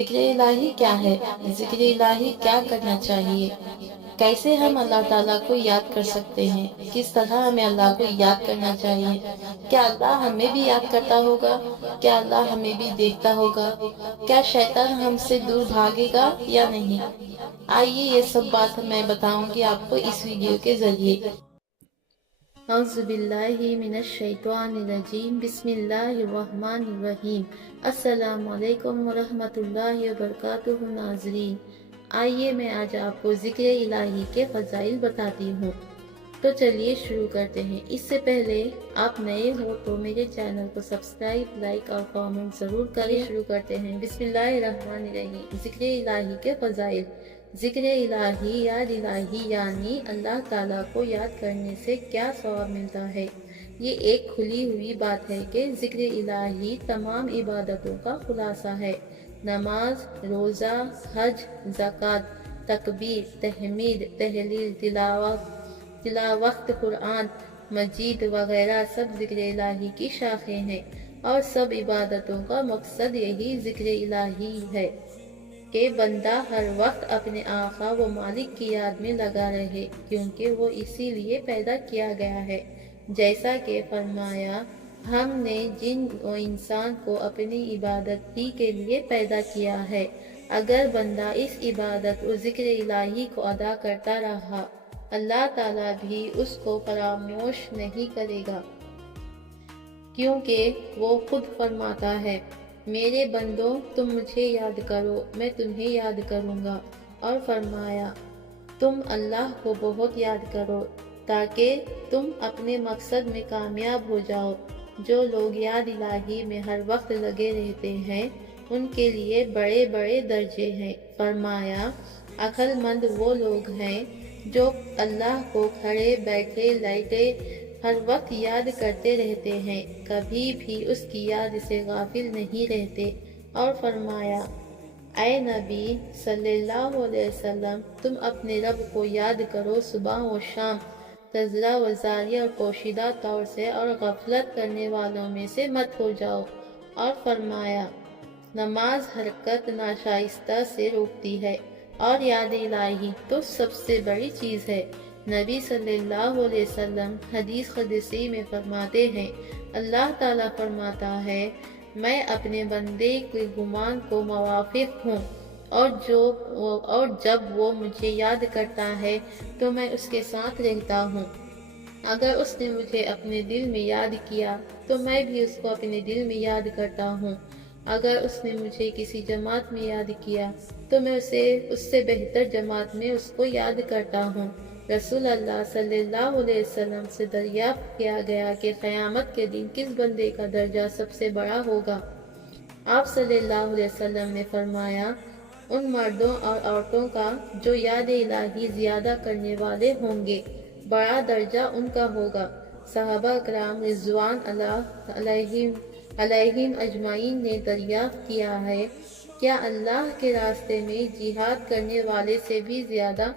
ذکر الہی کیا ہے؟ ذکر الہی کیا کرنا چاہیے؟ کیسے ہم اللہ تعالیٰ کو یاد کر سکتے ہیں؟ کس طرح ہمیں اللہ کو یاد کرنا چاہیے؟ کیا اللہ ہمیں بھی یاد کرتا ہوگا؟ کیا اللہ ہمیں بھی دیکھتا ہوگا؟ کیا شیطان ہم سے دور بھاگے گا یا نہیں؟ آئیے یہ سب بات میں بتاؤں گی آپ کو اس ویڈیو کے ذریعے۔ اعوذ باللہ من الشیطان الرجیم، بسم اللہ الرحمن الرحیم۔ السلام علیکم ورحمۃ اللہ وبرکاتہ ناظرین، آئیے میں آج آپ کو ذکر الہی کے فضائل بتاتی ہوں۔ تو چلیے شروع کرتے ہیں۔ اس سے پہلے آپ نئے ہو تو میرے چینل کو سبسکرائب، لائک اور کامنٹ ضرور کریں۔ شروع کرتے ہیں۔ بسم اللہ الرحمن الرحیم۔ ذکر الہی کے فضائل۔ ذکر الہی، یاد الہی یعنی اللہ تعالیٰ کو یاد کرنے سے کیا ثواب ملتا ہے۔ یہ ایک کھلی ہوئی بات ہے کہ ذکر الہی تمام عبادتوں کا خلاصہ ہے۔ نماز، روزہ، حج، زکوٰۃ، تکبیر، تحمید، تہلیل، تلاوت قرآن مجید وغیرہ سب ذکر الہی کی شاخیں ہیں، اور سب عبادتوں کا مقصد یہی ذکر الہی ہے کہ بندہ ہر وقت اپنے آقا و مالک کی یاد میں لگا رہے، کیونکہ وہ اسی لیے پیدا کیا گیا ہے۔ جیسا کہ فرمایا، ہم نے جن و انسان کو اپنی عبادت ہی کے لیے پیدا کیا ہے۔ اگر بندہ اس عبادت و ذکر الہی کو ادا کرتا رہا، اللہ تعالیٰ بھی اس کو فراموش نہیں کرے گا، کیونکہ وہ خود فرماتا ہے، میرے بندوں تم مجھے یاد کرو، میں تمہیں یاد کروں گا۔ اور فرمایا، تم اللہ کو بہت یاد کرو تاکہ تم اپنے مقصد میں کامیاب ہو جاؤ۔ جو لوگ یاد الہی میں ہر وقت لگے رہتے ہیں، ان کے لیے بڑے بڑے درجے ہیں۔ فرمایا، عقل مند وہ لوگ ہیں جو اللہ کو کھڑے بیٹھے لیٹے ہر وقت یاد کرتے رہتے ہیں، کبھی بھی اس کی یاد سے غافل نہیں رہتے۔ اور فرمایا، اے نبی صلی اللہ علیہ وسلم، تم اپنے رب کو یاد کرو صبح و شام، تزرع و زاریہ اور پوشیدہ طور سے، اور غفلت کرنے والوں میں سے مت ہو جاؤ۔ اور فرمایا، نماز حرکت ناشائستہ سے روکتی ہے، اور یاد الہی تو سب سے بڑی چیز ہے۔ نبی صلی اللہ علیہ وسلم حدیث قدسی میں فرماتے ہیں، اللہ تعالیٰ فرماتا ہے، میں اپنے بندے کے گمان کو موافق ہوں، اور جب وہ مجھے یاد کرتا ہے تو میں اس کے ساتھ رہتا ہوں۔ اگر اس نے مجھے اپنے دل میں یاد کیا تو میں بھی اس کو اپنے دل میں یاد کرتا ہوں۔ اگر اس نے مجھے کسی جماعت میں یاد کیا تو میں اس سے بہتر جماعت میں اس کو یاد کرتا ہوں۔ رسول اللہ صلی اللہ علیہ وسلم سے دریافت کیا گیا کہ قیامت کے دن کس بندے کا درجہ سب سے بڑا ہوگا؟ آپ صلی اللہ علیہ وسلم نے فرمایا، ان مردوں اور عورتوں کا جو یاد الہی زیادہ کرنے والے ہوں گے، بڑا درجہ ان کا ہوگا۔ صحابہ اکرام رضوان اللہ علیہم اجمعین نے دریافت کیا ہے، کیا اللہ کے راستے میں جہاد کرنے والے سے بھی زیادہ؟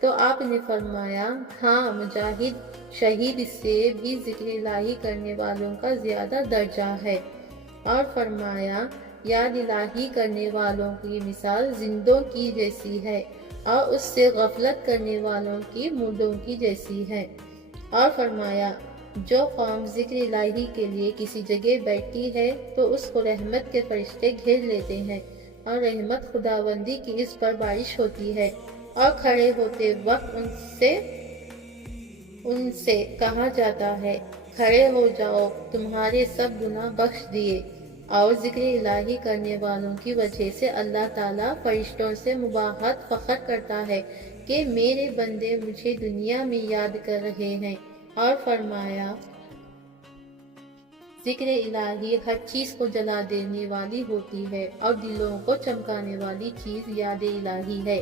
تو آپ نے فرمایا، ہاں، مجاہد شہید سے بھی ذکر الہی کرنے والوں کا زیادہ درجہ ہے۔ اور فرمایا، یاد الہی کرنے والوں کی مثال زندوں کی جیسی ہے، اور اس سے غفلت کرنے والوں کی مردوں کی جیسی ہے۔ اور فرمایا، جو قوم ذکر الہی کے لیے کسی جگہ بیٹھتی ہے تو اس کو رحمت کے فرشتے گھیر لیتے ہیں، اور رحمت خداوندی کی اس پر بارش ہوتی ہے، اور کھڑے ہوتے وقت ان سے کہا جاتا ہے، کھڑے ہو جاؤ، تمہارے سب گناہ بخش دیے۔ اور ذکر الہی کرنے والوں کی وجہ سے اللہ تعالیٰ فرشتوں سے مباحثت فخر کرتا ہے کہ میرے بندے مجھے دنیا میں یاد کر رہے ہیں۔ اور فرمایا، ذکر الہی ہر چیز کو جلا دینے والی ہوتی ہے، اور دلوں کو چمکانے والی چیز یاد الہی ہے۔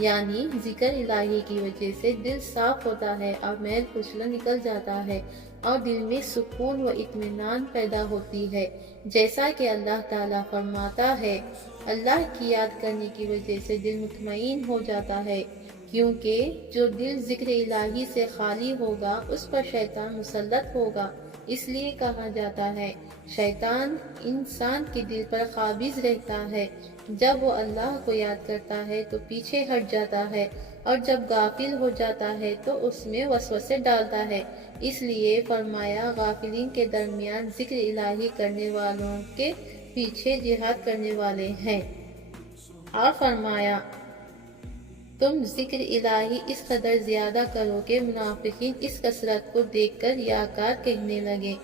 یعنی ذکر الہی کی وجہ سے دل صاف ہوتا ہے، اور میل کچلا نکل جاتا ہے، اور دل میں سکون و اطمینان پیدا ہوتی ہے۔ جیسا کہ اللہ تعالیٰ فرماتا ہے، اللہ کی یاد کرنے کی وجہ سے دل مطمئن ہو جاتا ہے، کیونکہ جو دل ذکر الہی سے خالی ہوگا اس پر شیطان مسلط ہوگا۔ اس لیے کہا جاتا ہے، شیطان انسان کے دل پر قابض رہتا ہے، جب وہ اللہ کو یاد کرتا ہے تو پیچھے ہٹ جاتا ہے، اور جب غافل ہو جاتا ہے تو اس میں وسوسے ڈالتا ہے۔ اس لیے فرمایا غافلین کے درمیان ذکر الہی کرنے والوں کے پیچھے جہاد کرنے والے ہیں، اور فرمایا تم ذکر الہی اس قدر زیادہ کرو کہ منافقین اس کثرت کو دیکھ کر یا کار کہنے لگے،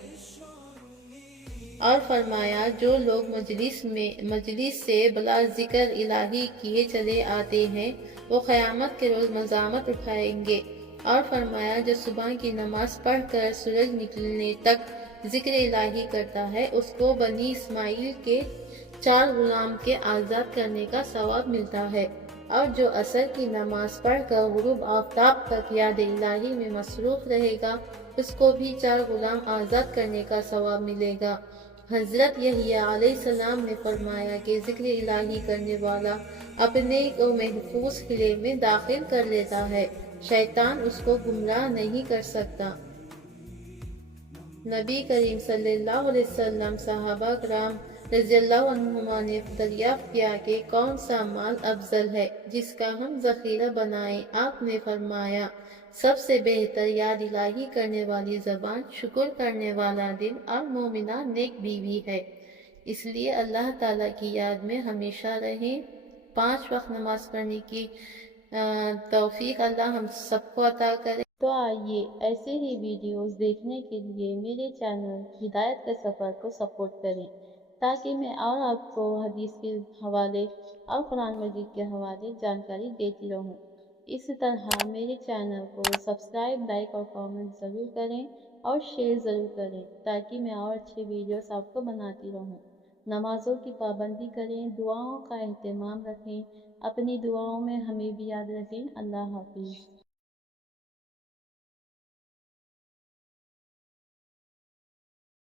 اور فرمایا جو لوگ مجلس سے بلا ذکر الہی کیے چلے آتے ہیں وہ قیامت کے روز ملامت اٹھائیں گے، اور فرمایا جو صبح کی نماز پڑھ کر سورج نکلنے تک ذکر الہی کرتا ہے اس کو بنی اسماعیل کے 4 غلام کے آزاد کرنے کا ثواب ملتا ہے، اور جو عصر کی نماز پڑھ کر غروب آفتاب تک یاد الہی میں مصروف رہے گا اس کو بھی 4 غلام آزاد کرنے کا ثواب ملے گا۔ حضرت یحییٰ علیہ السلام نے فرمایا کہ ذکر الہی کرنے والا اپنے کو محفوظ قلعے میں داخل کر لیتا ہے، شیطان اس کو گمراہ نہیں کر سکتا۔ نبی کریم صلی اللہ علیہ وسلم صحابہ کرام رضی اللہ عنہما نے دریافت کیا کہ کون سا مال افضل ہے جس کا ہم ذخیرہ بنائیں؟ آپ نے فرمایا سب سے بہتر یاد الہی کرنے والی زبان، شکر کرنے والا دل اور مومنہ نیک بیوی ہے۔ اس لیے اللہ تعالیٰ کی یاد میں ہمیشہ رہیں۔ 5 وقت نماز پڑھنے کی توفیق اللہ ہم سب کو عطا کرے۔ تو آئیے ایسے ہی ویڈیوز دیکھنے کے لیے میرے چینل ہدایت کا سفر کو سپورٹ کریں، تاکہ میں اور آپ کو حدیث کے حوالے اور قرآن مجید کے حوالے جانکاری دیتی رہوں۔ اس طرح میرے چینل کو سبسکرائب، لائک اور کامنٹ ضرور کریں اور شیئر ضرور کریں، تاکہ میں اور اچھے ویڈیوز آپ کو بناتی رہوں۔ نمازوں کی پابندی کریں، دعاؤں کا اہتمام رکھیں، اپنی دعاؤں میں ہمیں بھی یاد رکھیں۔ اللہ حافظ۔